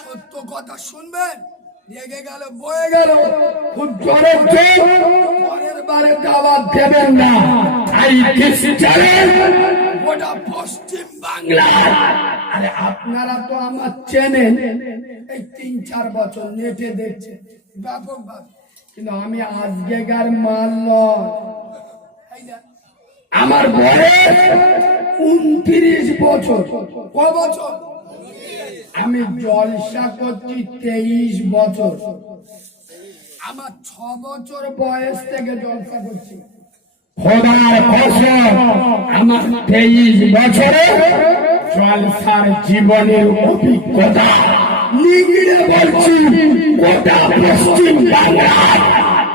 সত্য কথা শুনবেন? রেগে গেল বয়ে গেল। খুব জোরে পরের বারে দাওয়াত দেবেন না। তাই খ্রিস্টানের গোটা পশ্চিম বাংলা। আরে আপনারা তো আমার চেনেন। এই তিন চার বছর নেটে দেখছে। ব্যাপকভাবে কিন্তু আমি আজকেকার মাল আমার বয়স উনত্রিশ বছর। ক বছর? আমি জলসা করছি তেইশ বছর। আমার ছ বছর বয়স থেকে জলসা করছি। আমার তেইশ বছরে জলসার জীবনের অভিজ্ঞতা। বলছি, গোটা পশ্চিম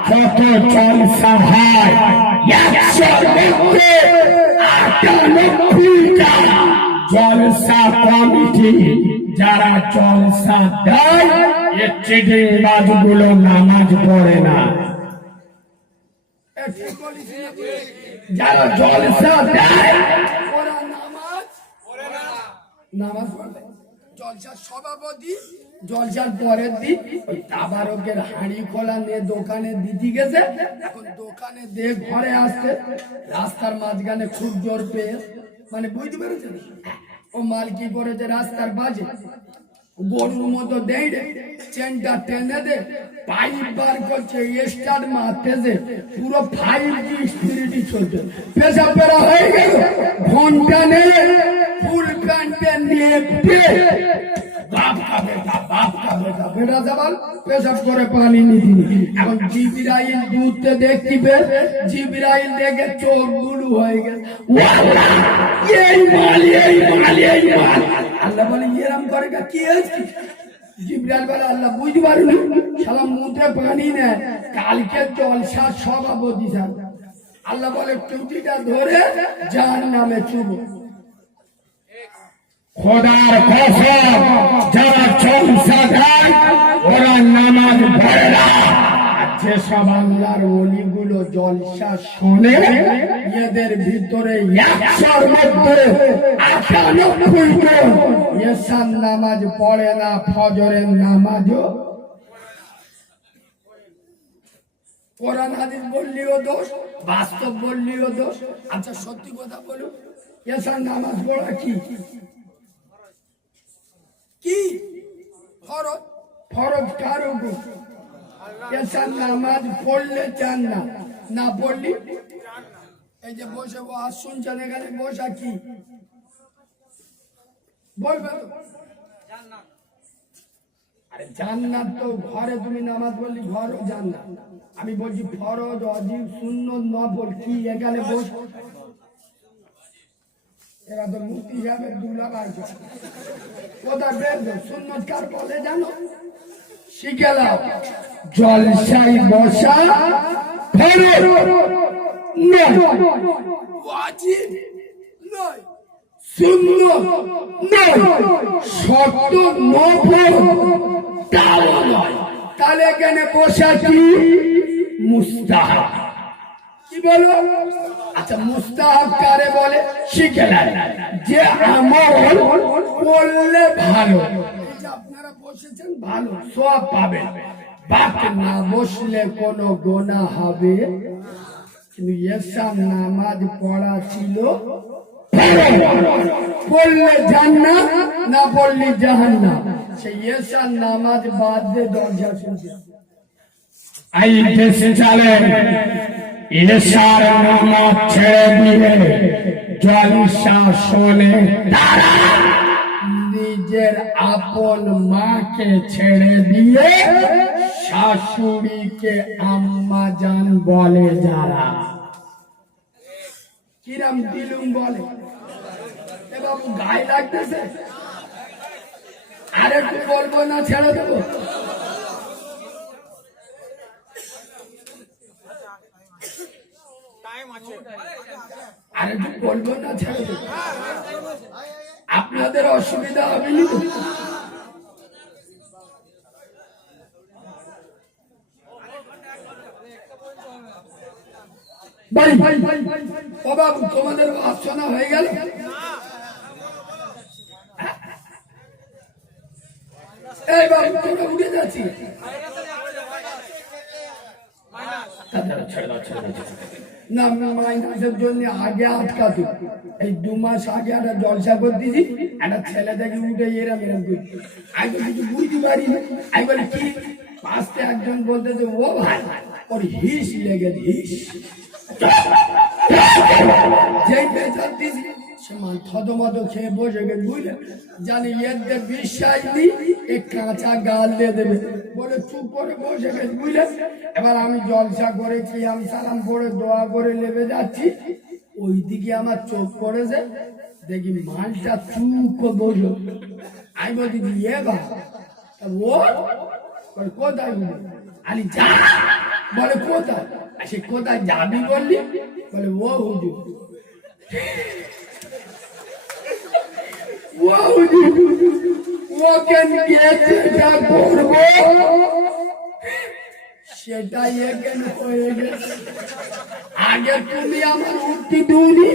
যত হয় আটানব্বইটা জলসা কমিটি, যারা জলসা দেয় বাজগুলো নামাজ পড়ে না? যারা জলসা দেয় নামাজ সভাপতি পরের দিন হাঁড়ি নিয়ে দোকানে গেছে। এখন দোকানে ঘরে আসছে। রাস্তার মাঝখানে খুব জোর পেয়ে মানে বুঝতে পেরেছেন? ও মাল কি করেছে রাস্তার বাজে, গরুর মতো দেয় রে, চেনটা টেনে দে, পাইপ বার করছে স্টার্ট মারতেছে, পুরো ফাইভ জি স্পিরিটি চলছে। পেশা পেরা হয়ে গেল, ঘণ্টা নেই ফুল প্যান্টের নিয়ে পানি আল্লাহ বলে কালকে জলসার সভাপতি আল্লাহ বলে, টুটিটা ধরে যার নামে চুবো। খোদার ফসল যেসব আল্লাহর অলিগুলো জলসা শোনে, এদের ভিতরে একশোর মধ্যে এসার নামাজ পড়ে না, ফজরের নামাজও। কোরআন হাদিস বললিও দোষ, বাস্তব বললিও দোষ। আচ্ছা সত্যি কথা বলুন, এসার নামাজ পড়া কি? কি? ফরজ? ফরজ কার উপর? নামাজ পড়লে চান না। না পড়লি? এই যে বসে শুনছেন এখানে বসা কি? বলবে আরে তো ঘরে তুমি নামাজ পড়লি, ঘরও জান্নাত। আমি বলছি ফরজ, অজিব শূন্য নফল, কি এখানে বস? এরা তো মুক্তি যাবে দুলা বাড়ছে কোথা বের শূন্য কার বলে জানো? শিখে লাও জলসাই বসা ওয়াজিব নয়। শূন্য নয়। তাও নয়। তাহলে এখানে বসা কি? মুস্তাহাব। কি বলো? আচ্ছা মুস্তাহাব কারে বলে? শিখে যে আমল করলে ভালো। আপনারা বসেছেন, ভালো। সব পাবে বাক না বসলে কোনো গোনা হবে। কিন্তু এসব নামাজ পড়া ছিল। পড়লে জান্নাত না পড়লে জাহান্নাম। সেই এসার নামাজ বাদ দিয়ে দরজা শুনছে এই দেশে চলে। এসার নামাজ ছেড়ে দিয়ে জলসা শোনে। তারা নিজের আপন মাকে ছেড়ে দিয়ে শাশুড়িকে আম্মা জান বলে যারা। কিরাম দিলুম বলে। বাবু গায়ে লাগতেছে। আর একটু বলব না, ছেড়ে দেবো। আর একটু বলব না, ছেড়ে দেবো। আপনাদের অসুবিধা হবে না তো? ভাই ও বাবু, তোমাদের আলোচনা হয়ে গেল এই উঠে যাচ্ছি না মাইনাসের জন্য আগে আটকাতো এই দু মাস আগে একটা জলসা করতেছি একটা ছেলে থেকে উঠে এরম এরম করছি আমি কিছু বুঝতে পারি আমি বলি কি পাশে একজন বলতেছে ও ভাই ওর হিস লেগেছে হিস যেই বেচার দিছি খেয়ে বসে গেছে বুঝলে? জানি বিশ্বাস নেই এ কাঁচা গাল দেবে। বলে, চুপ করে বসে গেছে বুঝলে? এবার আমি জলসা করে কি আমি সালাম করে দোয়া করে নেবে যাচ্ছি। ওইদিকে আমার চোখ পড়েছে, দেখি মালটা চুপ করে বসে। আমি বলছি ইয়ে বা ও বলে, কোথায়? আলি, যা। বলে, কোথায়? সে কোথায় যাবি বললি? বলে, ও হুজুর ও হুজুর ওকে নিয়ে যেটা আগে তুমি আমার উঠতি দুনি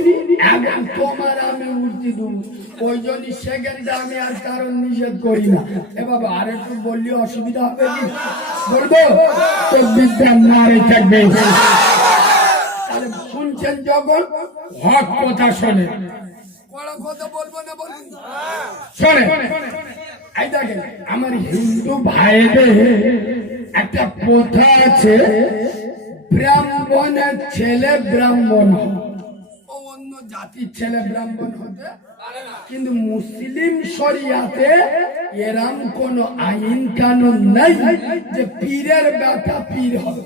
এখন তোমার আমি উঠতি দুনি ওই জন্য সেকেন্ডে আমি আর কারণ নিষেধ করি না এ বাবা আর একটু বললে অসুবিধা হবে কি বলব তো বিদ্যা নারী থাকবে শুনছেন যখন হক কথা শোনে আমার হিন্দু ভাইদের একটা প্রথা আছে, ব্রাহ্মণের ছেলে ব্রাহ্মণ অন্য জাতির ছেলে ব্রাহ্মণ হতে কিন্তু মুসলিম শরিয়াতে এরাম কোন আইন কানুন নাই যে পীরের বেটা পীর হবে।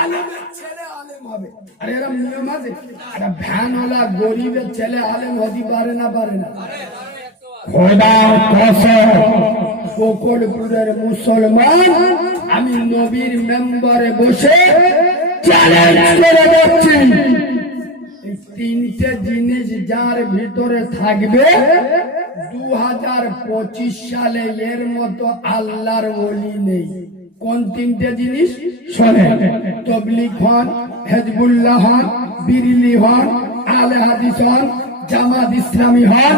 আলেমের ছেলে আলেম হবে। আর এরম নিয়ম আছে একটা ভ্যানওয়ালা গরিবের ছেলে আলেম হতে পারে না পারে না। গোকুলপুরের মুসলমান আমি নবীর মেম্বারে বসে চ্যালেঞ্জ করে বলছি তিনটে জিনিস যার ভিতরে থাকবে দু হাজার পঁচিশ সালে এর মতো আল্লাহর ওলি নেই। কোন তিনটে জিনিস শোনেন তবলিগ হন হেজবুল্লাহ হন বিরিলি হন আলে হাদিস হন জামাত ইসলামী হন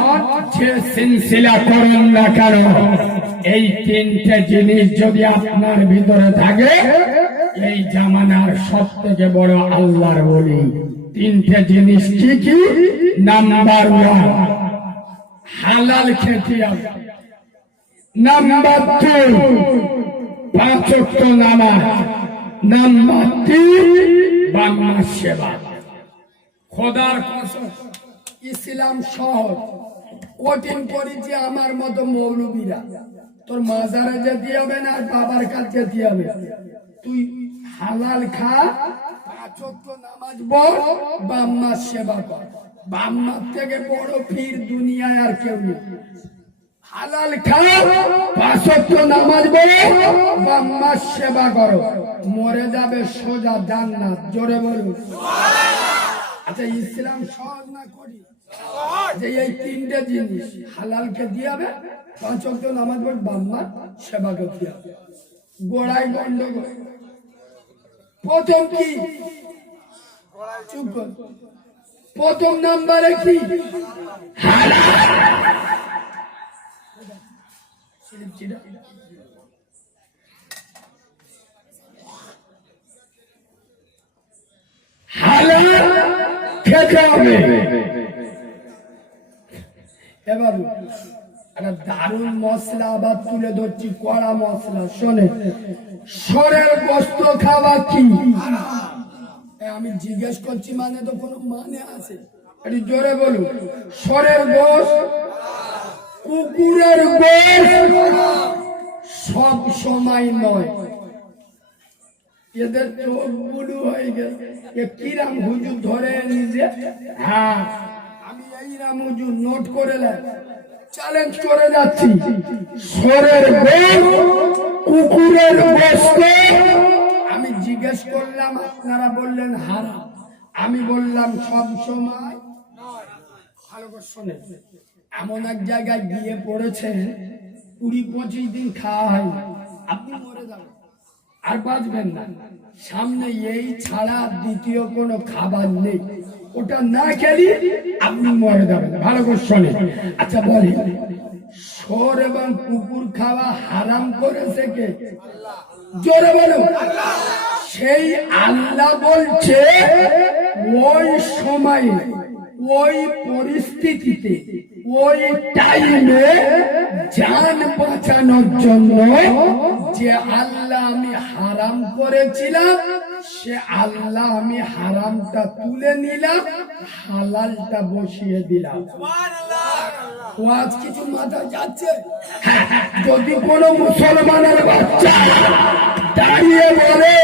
যে সিলসিলা করেন না কেন, এই তিনটে জিনিস যদি আপনার ভিতরে থাকে, এই জামানার সব থেকে বড় আল্লাহর বলি তিনটে জিনিস কি কি? নাম্বার ওয়ান, হালাল খেতে নাম্বার টু পাঁচ ওয়াক্ত নামাজ নাম্বার তিন বাংলা সেবা। খোদার কসম, ইসলাম সহজ। কঠিন আমার মতো মৌলবীরা। তোর মাজারে যেতে হবে না, আর বাবার কাছে যেতে হবে? তুই হালাল খা নামাজ বল বাম্মার সেবা কর। বাম্মার থেকে বড় ফির দুনিয়ায় আর কেউ নেই। হালাল খাও পাঁচ ওয়াক্ত নামাজ পড়ো বাম্মার সেবা করো। মরে যাবে সোজা জান্নাত, জোরে বলুন। আচ্ছা ইসলাম সহজ না করি যে এই তিনটে জিনিস হালালকে দিয়ে হবে পাঁচ নামাজ পড় বাম্মার সেবা করতে হবে গোড়ায় গন্ডগোল। প্রথম কি? চুপ প্রথম নাম্বারে কি? হালাল। হালাল মশলা আবার তুলে ধরছি কড়া মশলা শোনে সরের গোস্ত খাওয়া কি আমি জিজ্ঞেস করছি মানে তো কোনো মানে আছে জোরে বলুন সরের গোস কুকুরের সব সময় নয়। এদের চোখ বুলু হয়ে গেছে। কিরাম হুজুর ধরে নিজে হ্যাঁ আমি এই রাম হুজুর নোট করে চ্যালেঞ্জ করে যাচ্ছি। সরের গোল কুকুরের গোস্ত আমি জিজ্ঞেস করলাম, আপনারা বললেন হারা আমি বললাম, সব সময় এমন এক জায়গায় গিয়ে পড়েছেন কুড়ি পঁচিশ দিন খাওয়া হয়, আপনি মরে যাবেন। আর বাঁচবেন না। সামনে এই ছাড়া দ্বিতীয় কোনো খাবার নেই। ওটা না খেলি আপনি মরে যাবেন, ভালো করে আচ্ছা বলি সর এবং কুকুর খাওয়া হারাম করেছে কে? জোরে বলো। সেই আল্লাহ বলছে, ওই সময়ে ওই পরিস্থিতিতে ওই টাইমে জান বাঁচানোর জন্য যে আল্লাহ আমি হারাম করেছিলাম সে আল্লাহ আমি হারামটা তুলে নিলাম হালালটা বসিয়ে দিলাম। আজ কিছু মাথা যাচ্ছে? যদি কোনো মুসলমানের বাচ্চা দাঁড়িয়ে বলে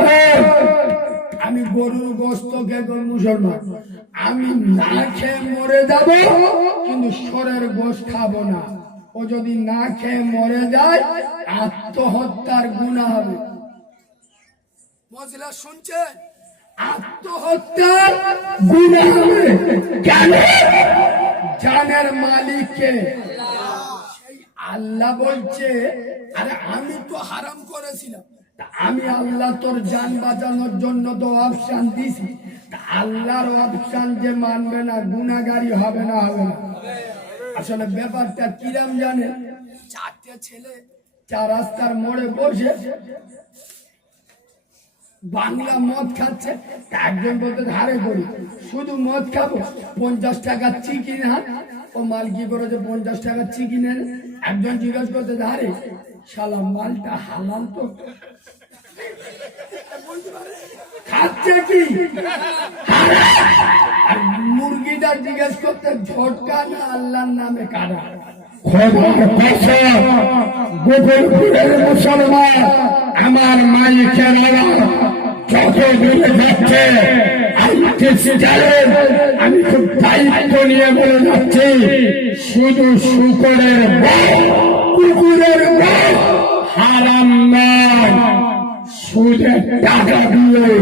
"হ্যাঁ, আমি গরুর গোস্ত খেয়ে মুসলমান। আমি না খেয়ে মরে যাব, কিন্তু সরের গোশ খাব না। ও যদি না খেয়ে মরে যায়, আত্মহত্যার গুণা হবে। আল্লাহ বলছে, আরে আমি তো হারাম করেছিলাম। আমি আল্লাহ তোর জান বাঁচানোর জন্য তো অপশান দিছি। আল্লাহর অপশান যে মানবে না গুণাগারি হবে না হবে না। আসলে ব্যাপারটা কিরাম জানে চারটে ছেলে চার রাস্তার মোড়ে বসে বাংলা মদ খাচ্ছে। একজন বলতে ধারে করি শুধু মদ খাব? পঞ্চাশ টাকা চিকি না ও মাল কি করেছে? পঞ্চাশ টাকা চিকি নেন একজন জিজ্ঞেস করতে ধারে শালা মালটা হালাল তো। মুরগিটা জিজ্ঞেস করতে, ঝটকা না আল্লাহর নামে কারা? মুসলমান, আমার মালিকের যাচ্ছে, আমি খুব দায়িত্ব নিয়ে বলে যাচ্ছি, শুধু শুকরের কুকুরের হারাম নয়। সুদের টাকা দিয়ে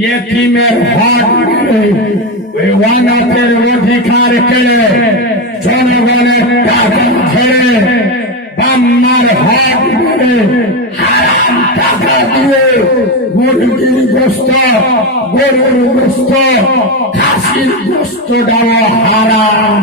ইয়েতিমের হক ওই অনাথের অধিকার কেড়ে জনগণের টাকা ছেড়ে বাম্মার হক মেরে হারাম টাকা দিয়ে মুরগির গোস্ত, গরুর গোস্ত, খাসির গোস্ত দেওয়া হারাম।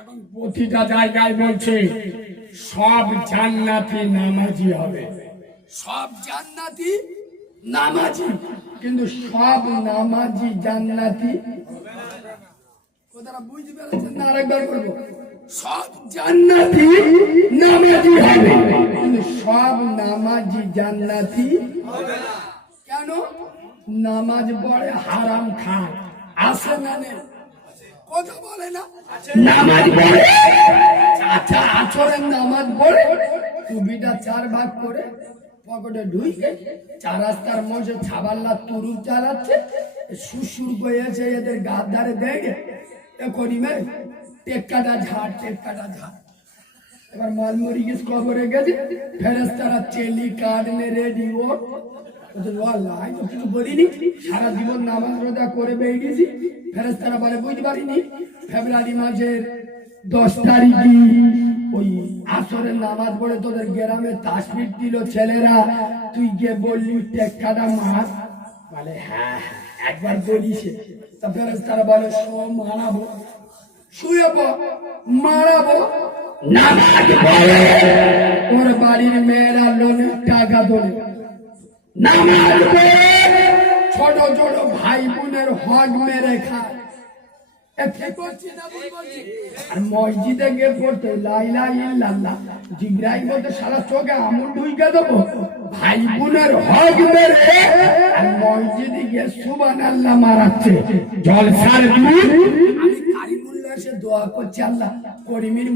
এখন প্রতিটা জায়গায় বলছি, সব জান্নাতি নামাজি হবে। সব জান্নাতি নামাজি, কিন্তু সব নামাজি জান্নাতি সব নামাজি কিন্তু সব জান্নাতি কেন? নামাজ পড়ে হারাম খায় আসে না কথা বলে না? নামাজ পড়ে আচ্ছা আচরের নামাজ পড়ে টুপিটা চার ভাগ করে পকেটে ঢুইকে চার রাস্তার মধ্যে ছাবাল্লা তুরু চালাচ্ছে সুসুর গিয়েছে এদের গার ধারে দেখে এ করিমে টেক্কাটা ঝাড় টেক্কাটা ঝাড় এবার মালমুড়ি গিস কবরে গেছে ফেরেস্তারা চেলি নে রেডি ও বলছে, "ও। আল্লাহ, আমি তো কিছু বলিনি। সারা জীবন নামাজ রোজা করে বেরিয়েছি। ফেরেস্তারা বলে বুঝতে পারিনি? ফেব্রুয়ারি মাসের দশ তারিখই ওই আসরের নামাজ পড়ে তোদের গ্রামে তাসমির দিল ছেলেরা। তুই গিয়ে বললি টেক্কাটা মার। বলে হ্যাঁ হ্যাঁ, একবার বলিস। তা বলে শো মারাবো। শুয়ে মারাবো। নামাজ ওর বাড়ির মেয়েরা লোনের টাকা তোলে। ছোট ছোট ভাই বোনের হক মেরে খায়। মসজিদে গিয়ে পড়তে লাইলা ইল্লাল্লাহ জিগরাই বলতে সারা চোখে আমুল ঢুইকে দেবো ভাই বোনের হক মেরে মসজিদে গিয়ে সুবান আল্লাহ মারাচ্ছে জলসার দোয়া করছি আল্লাহ।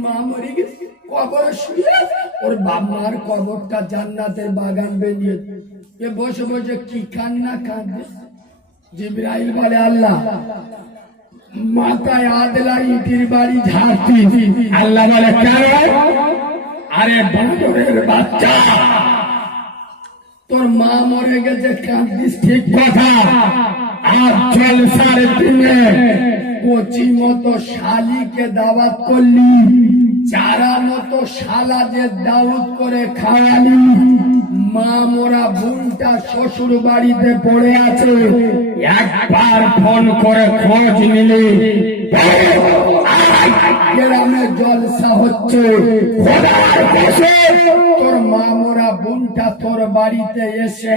মা মরে গেছে। কবর ওর বাবার কবরটা জান্নাতের বাগান বেরিয়ে এ বসে বসে কি জিব্রাইল বলে, আল্লাহ, মাথায় আদলা ইটির বাড়ি ঝাড়তি আল্লাহ বলে আরে বাচ্চা। তোর মা মরে গেছে কাঁদিস ঠিক কথা। আর জলসার দিনে কচি মতো শালিকে দাওয়াত করলি, চারা মতো শালা যে দাউদ করে খাওয়ালি। মা মোরা বোনটা শ্বশুর বাড়িতে পড়ে আছে, একবার ফোন করে খোঁজ নিলি। তোর বোনটা তোর বাড়িতে এসে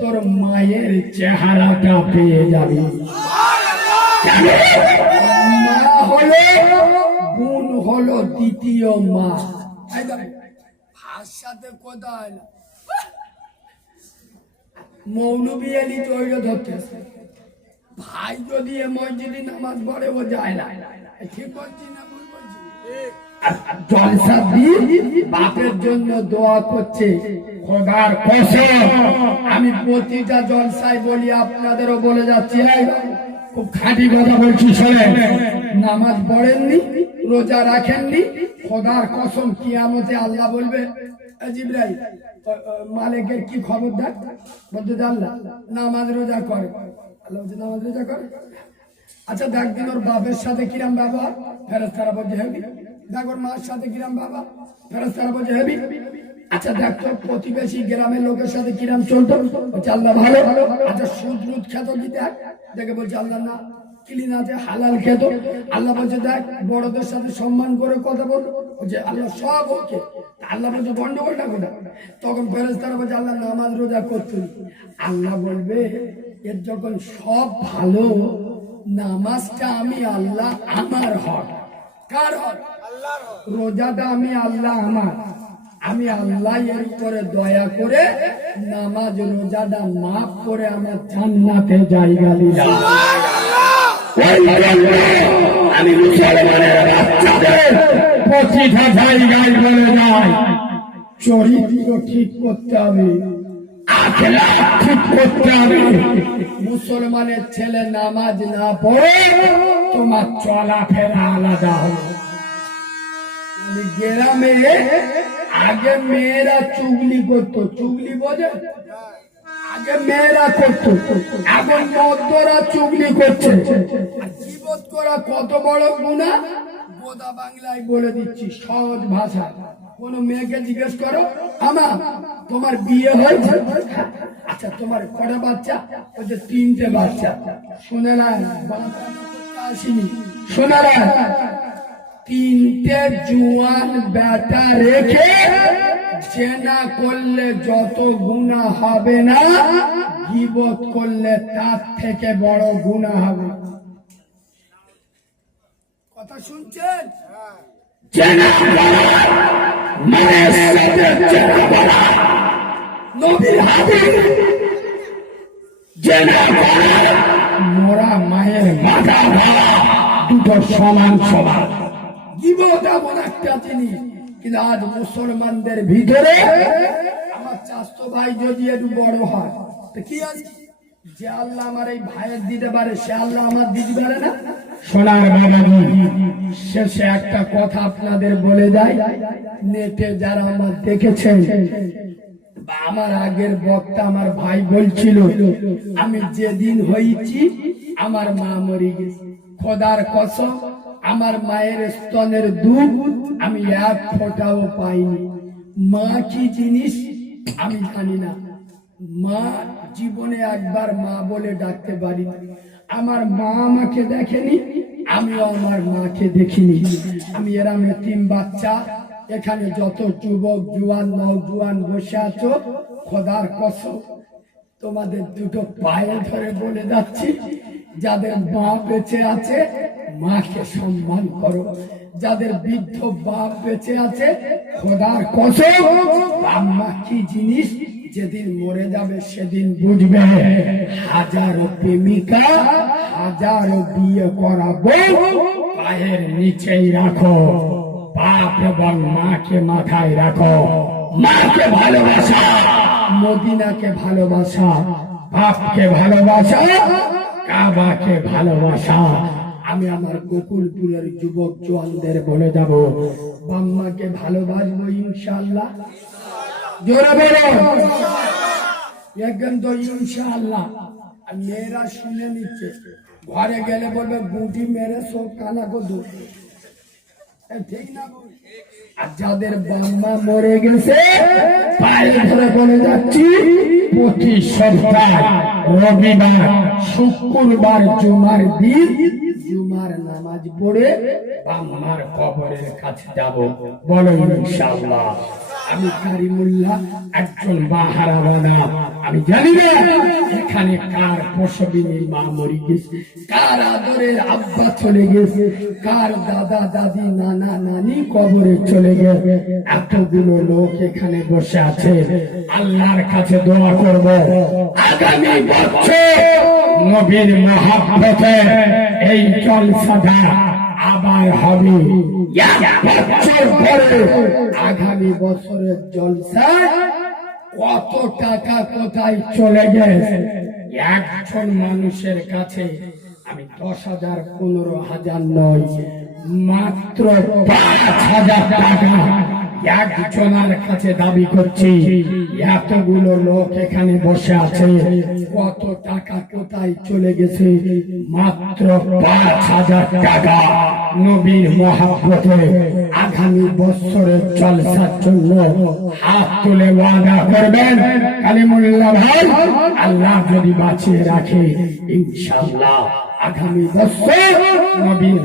তোর মায়ের চেহারাটা পেয়ে যাবি। মা হলো, বোন হলো দ্বিতীয় মা। ভাষাতে কোথায় মৌলবী ধরতেছে ভাই যদি নামাজ পড়ে, ও যায় না। ঠিক বলছি না ভুল বলছি? জলসা বাপের জন্য দোয়া করছে। খোদার কসম, আমি প্রতিটা জলসায় বলি, আপনাদেরও বলে যাচ্ছি খুব খাঁটি কথা বলছি, শোনেন। নামাজ পড়েননি, রোজা রাখেননি। খোদার কসম, কিয়ামতে আল্লাহ বলবে "এ জিবরাইল মালিকের কি খবর দেখ? বলতে আল্লাহ নামাজ রোজা করে। আল্লাহ বলছে, নামাজ রোজা করে? আচ্ছা দেখ দিন ওর বাপের সাথে কিরাম বাবা ফেরত তারা বলছে হেবি দেখ ওর মার সাথে কিরাম বাবা ফেরত তারা বলছে হেবি আচ্ছা দেখ তোর প্রতিবেশী গ্রামের লোকের সাথে কিরাম চলতো। বলছে, আল্লাহ ভালো। আচ্ছা সুদ রুদ খেত কি দেখ? দেখে বলছে, আল্লাহ না ক্লিন আছে হালাল খেত। আল্লাহ বলছে, দেখ, বড়দের সাথে সম্মান করে কথা বল। বলছে আল্লাহ সব ওকে আল্লাহ বলছে গন্ডগোলটা কোথায়? তখন ফেরেজ তারা বলছে আল্লাহ নামাজ রোজা করতে আল্লাহ বলবে এর যখন সব ভালো নামাজটা আমি আল্লাহ আমার হক। কার হক? রোজাটা আমি আল্লাহ আমার। আমি আল্লাহ এর উপরে দয়া করে নামাজ রোজাটা মাফ করে আমার জান্নাতে জায়গা দিলাম। মুসলমানের চরিত্র ঠিক করতে হবে মুসলমানের ছেলে নামাজ না পড়ে তোমার চলাফেরা আলাদা হবে মানে গ্রামে আগে মেয়েরা চুগলি করতো। চুগলি বোঝে? আগে মেয়েরা করতো, এখন মদ্যরা চুগলি করছে। জীবত করা কত বড় গুণা? গোদা বাংলায় বলে দিচ্ছি, সহজ ভাষা। কোন মেয়েকে জিজ্ঞেস করো আমার তোমার বিয়ে হয়েছে? আচ্ছা তোমার কটা বাচ্চা? বলছে তিনটে বাচ্চা। শুনে না আসিনি। শোনা না। তিনটে জুয়ান বেটা রেখে জেনা করলে যত গুণা হবে না গিবত করলে তার থেকে বড় গুণা হবে। কথা শুনছেন? মায়ের মোরা মায়ের মাথা দুটো সমান সমান। এমন একটা জিনিস। কিন্তু আজ মুসলমানদের ভিতরে আমার চাস্তো ভাই যদি একটু বড় হয়, তো কি আছে? যে আল্লাহ আমার এই ভাইয়ের দিতে পারে, সে আল্লাহ আমার দিতে পারে না? সোনার বাবাজি শেষে একটা কথা আপনাদের বলে যায় নেটে যারা আমার দেখেছেন আমার আগের বক্তা আমার ভাই বলছিল, আমি যেদিন হয়েছি আমার মা মরে গেছে। খোদার কসম আমার মায়ের স্তনের দুধ আমি এক ফোঁটাও পাইনি। মা কি জিনিস? আমি জানি না। মা জীবনে একবার মা বলে ডাকতে পারি। আমার মা আমাকে দেখেনি, আমিও আমার মাকে দেখিনি। আমি এরাম তিন বাচ্চা, এখানে যত যুবক, জুয়ান নৌজুয়ান বসে আছো, খোদার কসম, তোমাদের দুটো পায়ে ধরে বলে যাচ্ছি, যাদের মা বেঁচে আছে মাকে সম্মান করো। যাদের বৃদ্ধ বাপ বেঁচে আছে, খোদার কসম, আম্মা কি জিনিস যেদিন মরে যাবে সেদিন বুঝবে। হাজারো প্রেমিকা, হাজারো বিয়ে করাবো পায়ের নিচেই রাখো। বাপ এবং মাকে মাথায় রাখো। মাকে ভালোবাসা, মদিনাকে ভালোবাসা, বাপকে ভালোবাসা, কাবাকে ভালোবাসা। আমি আমার গোকুলপুরের যুবক জোয়ানদের বলে যাব। বাম্মাকে ভালোবাসবো ইনশাআল্লাহ। আর যাদের বাম্মা মরে গেছে বলে যাচ্ছি সপ্তাহ রবিবার, শুক্রবার, জুমার দিন জুমার নামাজ পড়ে মার কবরের কাছে যাব বলো ইনশাআল্লাহ। আমি কারিমুল্লাহ একজন বাহারা বানা আমি জানি না এখানে কার প্রসবিনী মা মরে গেছে। কার আদরের আব্বা চলে গেছে। কার দাদা, দাদি, নানা, নানি কবরে চলে গেছে। এতগুলো লোক এখানে বসে আছে। আল্লাহর কাছে দোয়া করব। আগামী বছর নবীর মহাব্বতে এই জলসাটা আবার হবে। এক বছর পরে আগামী বছরের জলসা কত টাকা কোথায় চলে গেছে? একজন মানুষের কাছে আমি দশ হাজার পনেরো হাজার নয় মাত্র পাঁচ হাজার টাকা। কাছে দাবি করছি, এতগুলো লোক এখানে বসে আছে, কত টাকা কোথায় চলে গেছে? মাত্র হাজার টাকা আগামী বছরের জলসার জন্য হাত তুলে ওয়াদা করবেন। কালিমুল্লাহ ভাই, আল্লাহ যদি বাঁচিয়ে রাখে, ইনশাআল্লাহ। আগামী বছর নবীর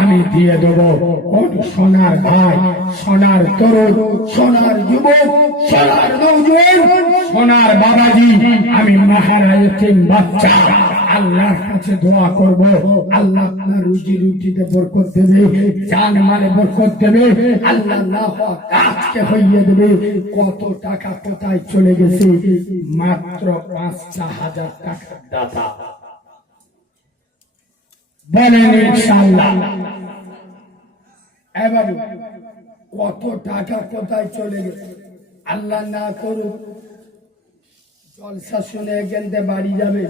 আমি দিয়ে দেব। সোনার ভাই, সোনার তরুণ, সোনার যুবক, সোনার নৌজন সোনার বাবাজি, আমি মহারাজ বাচ্চা। আল্লাহর কাছে দোয়া করব। আল্লাহ আপনার রুজি রুটিতে বরকত দেবে, জান মালে বরকত দেবে। আল্লাহ কাজকে হইয়ে দেবে। কত টাকা কোথায় চলে গেছে? মাত্র পাঁচটা হাজার টাকা দাতা। বলেন ইনশাআল্লাহ। এ কত টাকা কোথায় চলে গেছে? আল্লাহ না করুক, জলসা শুনে এখানতে বাড়ি যাবে।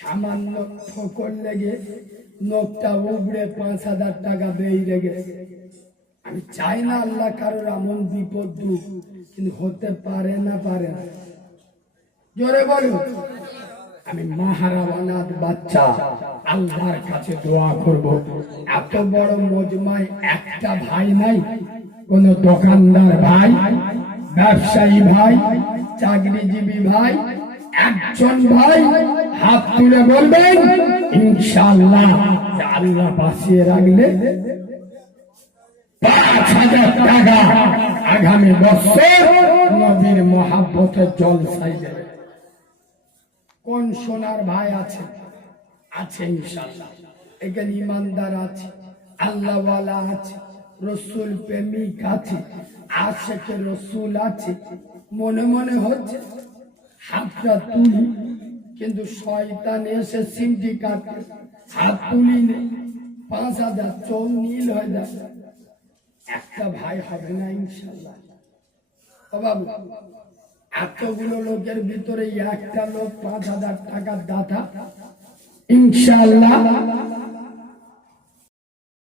সামান্য ঠোকর লেগে নোকটা উবড়ে পাঁচ হাজার টাকা বেরিয়ে গেছে আমি চাই না আল্লাহ কারোর এমন বিপদ দুঃখ কিন্তু হতে পারে না পারে না। জোরে বলুন, আমি মাহারাওয়ানাথ বাচ্চা, আল্লাহর কাছে দোয়া করব। এত বড় মজমায় একটা ভাই নাই, কোন দোকানদার ভাই, ব্যবসায়ী ভাই, চাকরিজীবী ভাই একজন ভাই হাত তুলে বলবেন, ইনশাআল্লাহ যে আল্লাহ বাঁচিয়ে রাখলে পাঁচ হাজার টাকা আগামী বছর নবীর মহাব্বতের জল সাই যাবে কোন সোনার ভাই আছে? আছে ইনশাআল্লাহ। এখানে ইমানদার আছে, আল্লাহওয়ালা আছে, রসুল প্রেমিক আছে আশেকে রসুল আছে, মনে মনে হচ্ছে হাতটা তুলি, কিন্তু শয়তান এসে সিমটি কাটে হাত তুলি নেই পাঁচ হাজার চোখ নীল হয়ে যাবে একটা ভাই হবে না, ইনশাল্লাহ। এতগুলো লোকের ভিতরে একটা লোক পাঁচ হাজার টাকার দাতা। ইনশাল্লাহ।